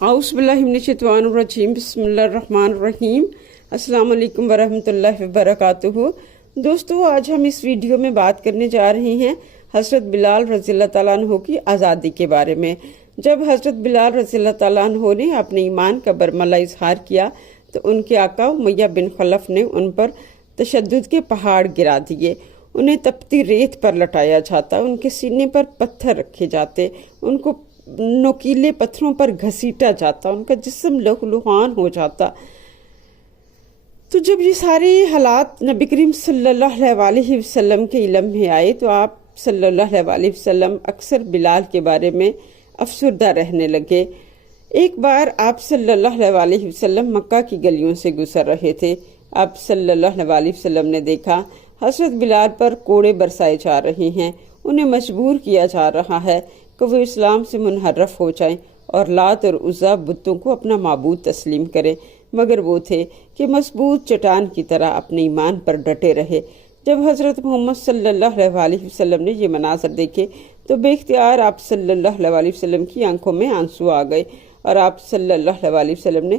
اعوذ باللہ من الشیطان الرجیم، بسم اللہ الرحمن الرحیم۔ السلام علیکم ورحمۃ اللہ وبرکاتہ۔ دوستو، آج ہم اس ویڈیو میں بات کرنے جا رہے ہیں حضرت بلال رضی اللہ تعالیٰ عنہ کی آزادی کے بارے میں۔ جب حضرت بلال رضی اللہ تعالیٰ عنہ نے اپنے ایمان کا برملا اظہار کیا تو ان کے آقا امیہ بن خلف نے ان پر تشدد کے پہاڑ گرا دیے، انہیں تپتی ریت پر لٹایا جاتا، ان کے سینے پر پتھر رکھے جاتے، ان کو نوکیلے پتھروں پر گھسیٹا جاتا، ان کا جسم لہولہان ہو جاتا۔ تو جب یہ سارے حالات نبی کریم صلی اللہ علیہ وسلم کے علم میں آئے تو آپ صلی اللہ علیہ وسلم اکثر بلال کے بارے میں افسردہ رہنے لگے۔ ایک بار آپ صلی اللہ علیہ وسلم مکہ کی گلیوں سے گزر رہے تھے۔ آپ صلی اللہ علیہ وسلم نے دیکھا حضرت بلال پر کوڑے برسائے جا رہے ہیں، انہیں مجبور کیا جا رہا ہے کہ وہ اسلام سے منحرف ہو جائیں اور لات اور عزا بتوں کو اپنا معبود تسلیم کریں، مگر وہ تھے کہ مضبوط چٹان کی طرح اپنے ایمان پر ڈٹے رہے۔ جب حضرت محمد صلی اللہ علیہ وسلم نے یہ مناظر دیکھے تو بے اختیار آپ صلی اللہ علیہ وسلم کی آنکھوں میں آنسو آ گئے اور آپ صلی اللہ علیہ وسلم نے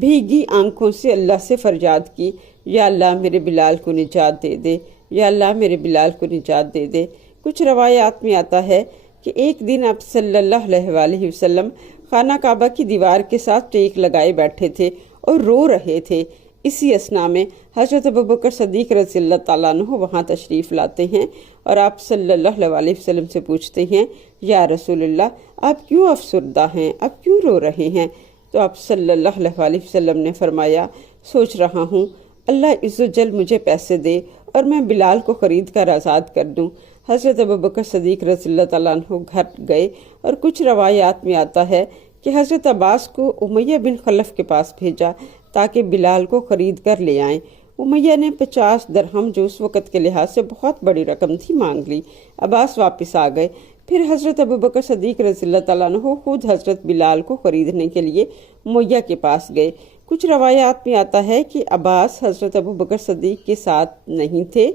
بھیگی آنکھوں سے اللہ سے فریاد کی، یا اللہ میرے بلال کو نجات دے دے، یا اللہ میرے بلال کو نجات دے دے۔ کچھ روایات میں آتا ہے کہ ایک دن آپ صلی اللہ علیہ وسلم خانہ کعبہ کی دیوار کے ساتھ ٹیک لگائے بیٹھے تھے اور رو رہے تھے۔ اسی اثنا میں حضرت ابوبکر صدیق رضی اللہ تعالیٰ عنہ وہاں تشریف لاتے ہیں اور آپ صلی اللہ علیہ وسلم سے پوچھتے ہیں، یا رسول اللہ، آپ کیوں افسردہ ہیں، آپ کیوں رو رہے ہیں؟ تو آپ صلی اللہ علیہ وسلم نے فرمایا، سوچ رہا ہوں اللہ عز و جل مجھے پیسے دے اور میں بلال کو خرید کر آزاد کر دوں۔ حضرت ابوبکر صدیق رضی اللہ تعالیٰ عنہ گھر گئے اور کچھ روایات میں آتا ہے کہ حضرت عباس کو امیہ بن خلف کے پاس بھیجا تاکہ بلال کو خرید کر لے آئیں۔ امیہ نے 50 درہم، جو اس وقت کے لحاظ سے بہت بڑی رقم تھی، مانگ لی۔ عباس واپس آ گئے۔ پھر حضرت ابوبکر صدیق رضی اللہ تعالیٰ عنہ خود حضرت بلال کو خریدنے کے لیے امیہ کے پاس گئے۔ کچھ روایات میں آتا ہے کہ عباس حضرت ابوبکر صدیق کے ساتھ نہیں تھے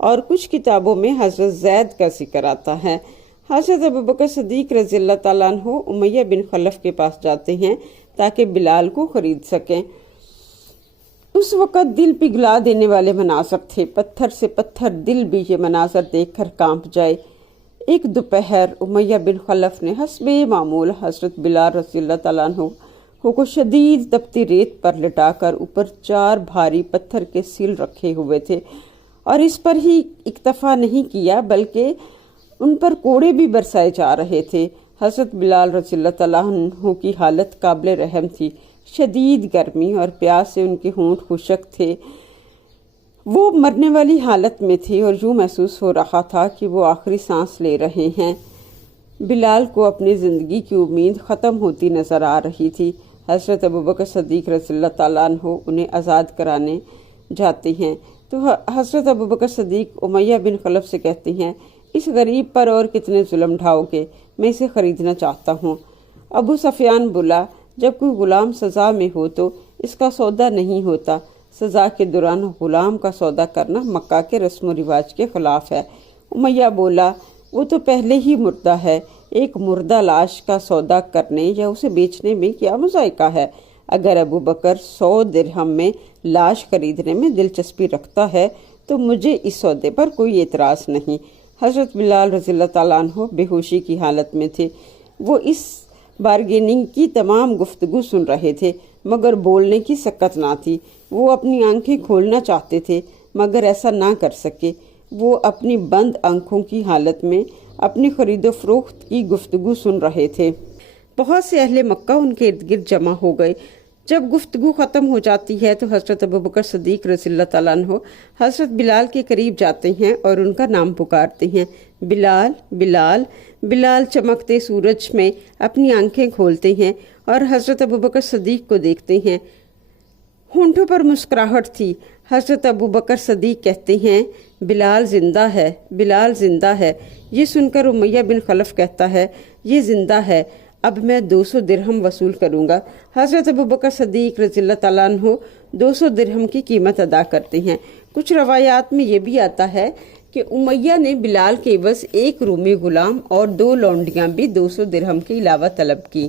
اور کچھ کتابوں میں حضرت زید کا ذکر آتا ہے۔ حضرت ابوبکر صدیق رضی اللہ تعالیٰ عنہ امیہ بن خلف کے پاس جاتے ہیں تاکہ بلال کو خرید سکیں۔ اس وقت دل پگھلا دینے والے مناظر تھے، پتھر سے پتھر دل بھی یہ مناظر دیکھ کر کانپ جائے۔ ایک دوپہر امیہ بن خلف نے حسب معمول حضرت بلال رضی اللہ تعالیٰ عنہ کو شدید تپتی ریت پر لٹا کر اوپر 4 بھاری پتھر کے سیل رکھے ہوئے تھے، اور اس پر ہی اکتفا نہیں کیا بلکہ ان پر کوڑے بھی برسائے جا رہے تھے۔ حضرت بلال رضی اللہ تعالیٰ عنہ کی حالت قابل رحم تھی، شدید گرمی اور پیاس سے ان کے ہونٹ خشک تھے، وہ مرنے والی حالت میں تھے اور یوں محسوس ہو رہا تھا کہ وہ آخری سانس لے رہے ہیں۔ بلال کو اپنی زندگی کی امید ختم ہوتی نظر آ رہی تھی۔ حضرت ابوبکر صدیق رضی اللہ تعالیٰ عنہ انہیں آزاد کرانے جاتے ہیں تو حضرت ابوبکر صدیق امیہ بن خلف سے کہتے ہیں، اس غریب پر اور کتنے ظلم ڈھاؤ گے، میں اسے خریدنا چاہتا ہوں۔ ابو سفیان بولا، جب کوئی غلام سزا میں ہو تو اس کا سودا نہیں ہوتا، سزا کے دوران غلام کا سودا کرنا مکہ کے رسم و رواج کے خلاف ہے۔ امیہ بولا، وہ تو پہلے ہی مردہ ہے، ایک مردہ لاش کا سودا کرنے یا اسے بیچنے میں کیا مذائقہ ہے؟ اگر ابو بکر 100 درہم میں لاش خریدنے میں دلچسپی رکھتا ہے تو مجھے اس سودے پر کوئی اعتراض نہیں۔ حضرت بلال رضی اللہ تعالیٰ عنہ بے ہوشی کی حالت میں تھے، وہ اس بارگیننگ کی تمام گفتگو سن رہے تھے مگر بولنے کی سکت نہ تھی۔ وہ اپنی آنکھیں کھولنا چاہتے تھے مگر ایسا نہ کر سکے۔ وہ اپنی بند آنکھوں کی حالت میں اپنی خرید و فروخت کی گفتگو سن رہے تھے۔ بہت سے اہل مکہ ان کے ارد گرد جمع ہو گئے۔ جب گفتگو ختم ہو جاتی ہے تو حضرت ابوبکر صدیق رضی اللہ تعالیٰ عنہ حضرت بلال کے قریب جاتے ہیں اور ان کا نام پکارتے ہیں، بلال بلال۔ بلال چمکتے سورج میں اپنی آنکھیں کھولتے ہیں اور حضرت ابوبکر صدیق کو دیکھتے ہیں، ہونٹوں پر مسکراہٹ تھی۔ حضرت ابوبکر صدیق کہتے ہیں، بلال زندہ ہے، بلال زندہ ہے۔ یہ سن کر امیہ بن خلف کہتا ہے، یہ زندہ ہے، اب میں 200 درہم وصول کروں گا۔ حضرت ابوبکر صدیق رضی اللہ تعالیٰ عنہ 200 درہم کی قیمت ادا کرتے ہیں۔ کچھ روایات میں یہ بھی آتا ہے کہ امیہ نے بلال کے عوض 1 رومی غلام اور 2 لونڈیاں بھی 200 درہم کے علاوہ طلب کی۔